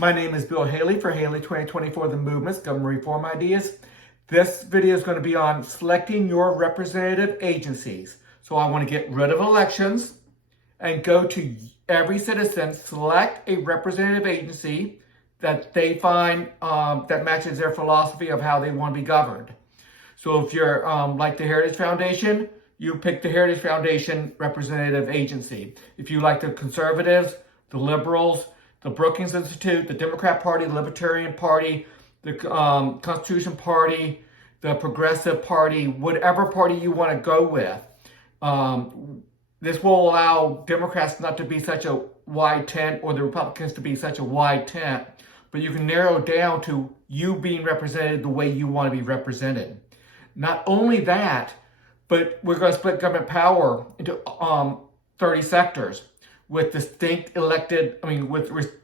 My name is Bill Haley for Haley 2024 The Movements, Government Reform Ideas. This video is going to be on selecting your representative agencies. So I want to get rid of elections and go to every citizen, select a representative agency that they find that matches their philosophy of how they want to be governed. So if you're like the Heritage Foundation, you pick the Heritage Foundation representative agency. If you like the conservatives, the liberals, the Brookings Institute, the Democrat Party, the Libertarian Party, the Constitution Party, the Progressive Party, whatever party you want to go with, this will allow Democrats not to be such a wide tent or the Republicans to be such a wide tent, but you can narrow down to you being represented the way you want to be represented. Not only that, but we're going to split government power into 30 sectors with distinct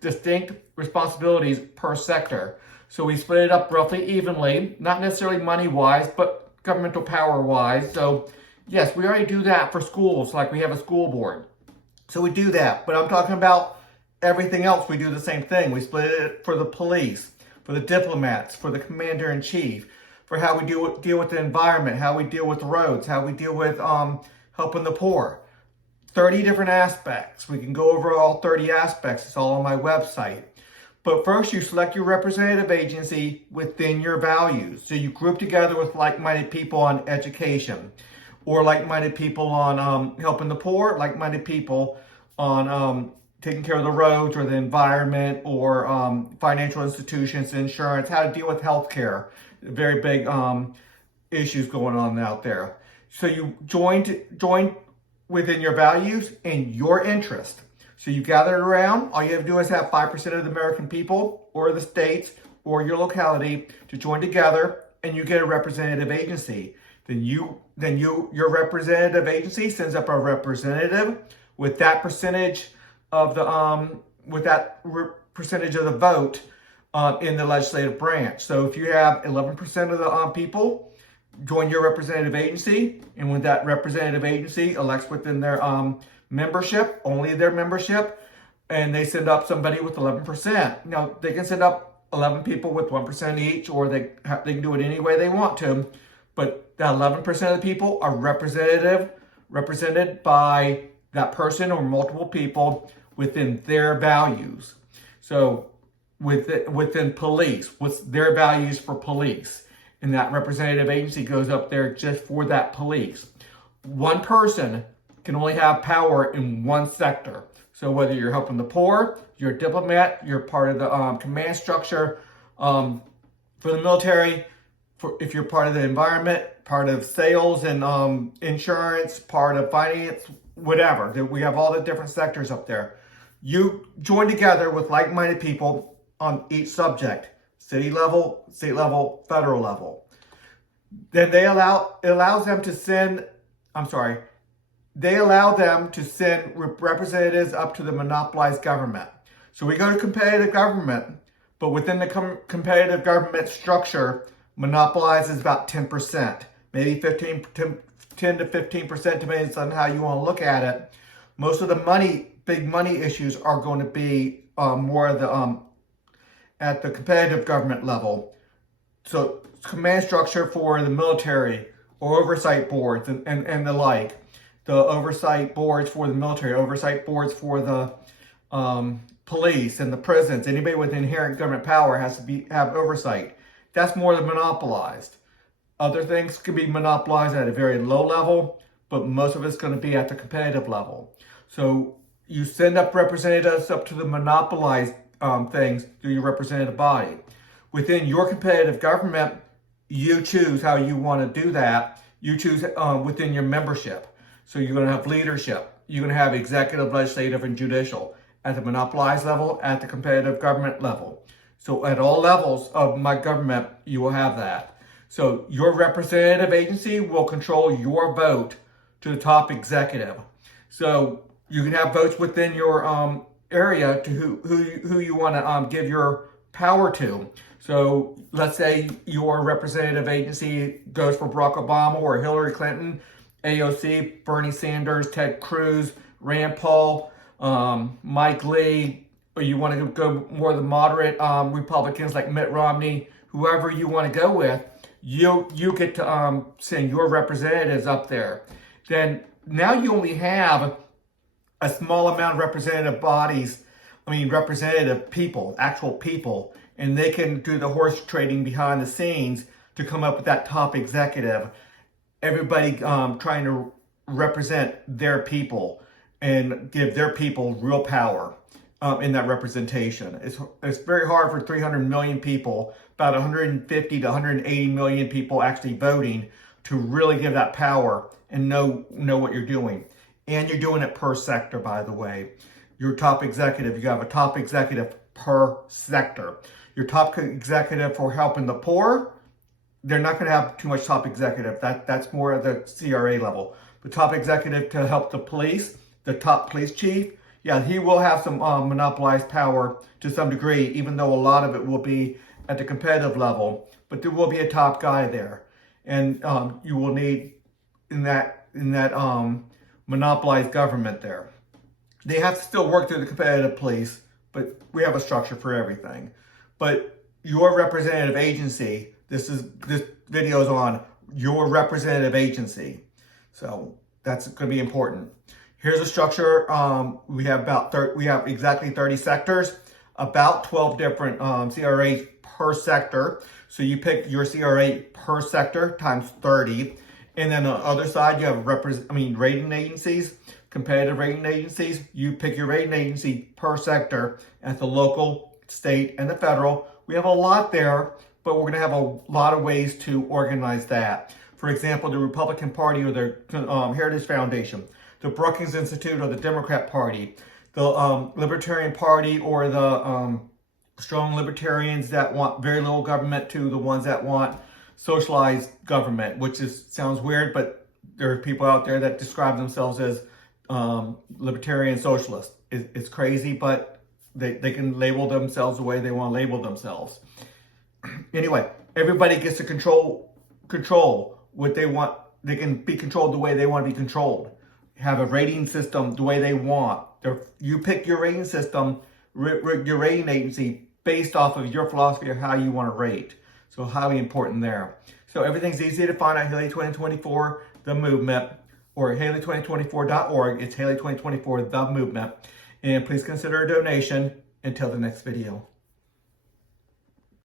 distinct responsibilities per sector. So we split it up roughly evenly, not necessarily money-wise, but governmental power-wise. So yes, we already do that for schools, like we have a school board. So we do that, but I'm talking about everything else. We do the same thing. We split it for the police, for the diplomats, for the commander-in-chief, for how we deal with the environment, how we deal with the roads, how we deal with helping the poor. 30 different aspects. We can go over all 30 aspects. It's all on my website. But first, you select your representative agency within your values. So you group together with like-minded people on education, or like-minded people on helping the poor, like-minded people on taking care of the roads or the environment, or financial institutions, insurance, how to deal with healthcare. Very big issues going on out there. So you join within your values and your interest. So you gather around. All you have to do is have 5% of the American people or the states or your locality to join together, and you get a representative agency. Then your representative agency sends up a representative with that percentage of the percentage of the vote in the legislative branch. So if you have 11% of the people join your representative agency, and when that representative agency elects within their membership, only their membership, and they send up somebody with 11%. Now, they can send up 11 people with 1% each, or they can do it any way they want to, but that 11% of the people are represented by that person or multiple people within their values. So within police, what's their values for police? And that representative agency goes up there just for that police. One person can only have power in one sector. So whether you're helping the poor, you're a diplomat, you're part of the command structure for the military, if you're part of the environment, part of sales and insurance, part of finance, whatever. We have all the different sectors up there. You join together with like-minded people on each subject. City level, state level, federal level. Then they allow them to send representatives up to the monopolized government. So we go to competitive government, but within the competitive government structure, monopolized is about 10%, maybe 10 to 15%, depending on how you want to look at it. Most of the big money issues are going to be more of the at the competitive government level. So command structure for the military, or oversight boards and the like. The oversight boards for the military, oversight boards for the police and the prisons. Anybody with inherent government power has to have oversight. That's more than monopolized. Other things can be monopolized at a very low level, but most of it's going to be at the competitive level. So you send up representatives up to the monopolized things through your representative body. Within your competitive government, you choose how you want to do that. You choose within your membership. So you're going to have leadership. You're going to have executive, legislative, and judicial at the monopolized level, at the competitive government level. So at all levels of my government, you will have that. So your representative agency will control your vote to the top executive. So you can have votes within your area to who you want to give your power to. So let's say your representative agency goes for Barack Obama or Hillary Clinton, AOC, Bernie Sanders, Ted Cruz, Rand Paul, Mike Lee, or you want to go more the moderate Republicans like Mitt Romney, whoever you want to go with, you get to send your representatives up there. Then now you only have a small amount of representative bodies, representative people, actual people, and they can do the horse trading behind the scenes to come up with that top executive. Everybody trying to represent their people and give their people real power in that representation. It's very hard for 300 million people, about 150 to 180 million people actually voting, to really give that power and know what you're doing. And you're doing it per sector, by the way. Your top executive, you have a top executive per sector. Your top executive for helping the poor, they're not going to have too much top executive. That's more at the CRA level. The top executive to help the police, the top police chief, yeah, he will have some monopolized power to some degree, even though a lot of it will be at the competitive level. But there will be a top guy there, and you will need in that monopolized government there. They have to still work through the competitive police, but we have a structure for everything. But your representative agency, this video is on your representative agency. So that's going to be important. Here's a structure. We have exactly 30 sectors, about 12 different CRAs per sector. So you pick your CRA per sector times 30. And then on the other side, you have rating agencies, competitive rating agencies. You pick your rating agency per sector at the local, state, and the federal. We have a lot there, but we're going to have a lot of ways to organize that. For example, the Republican Party or the Heritage Foundation, the Brookings Institute or the Democrat Party, the Libertarian Party or the strong libertarians that want very little government to the ones that want socialized government, which sounds weird, but there are people out there that describe themselves as libertarian socialists. It's crazy, but they can label themselves the way they want to label themselves. Anyway, everybody gets to control what they want. They can be controlled the way they want to be controlled. Have a rating system the way they want. You pick your rating system, your rating agency based off of your philosophy of how you want to rate. So highly important there. So everything's easy to find at Haley 2024, the movement, or Haley2024.org. It's Haley 2024, the movement. And please consider a donation. Until the next video.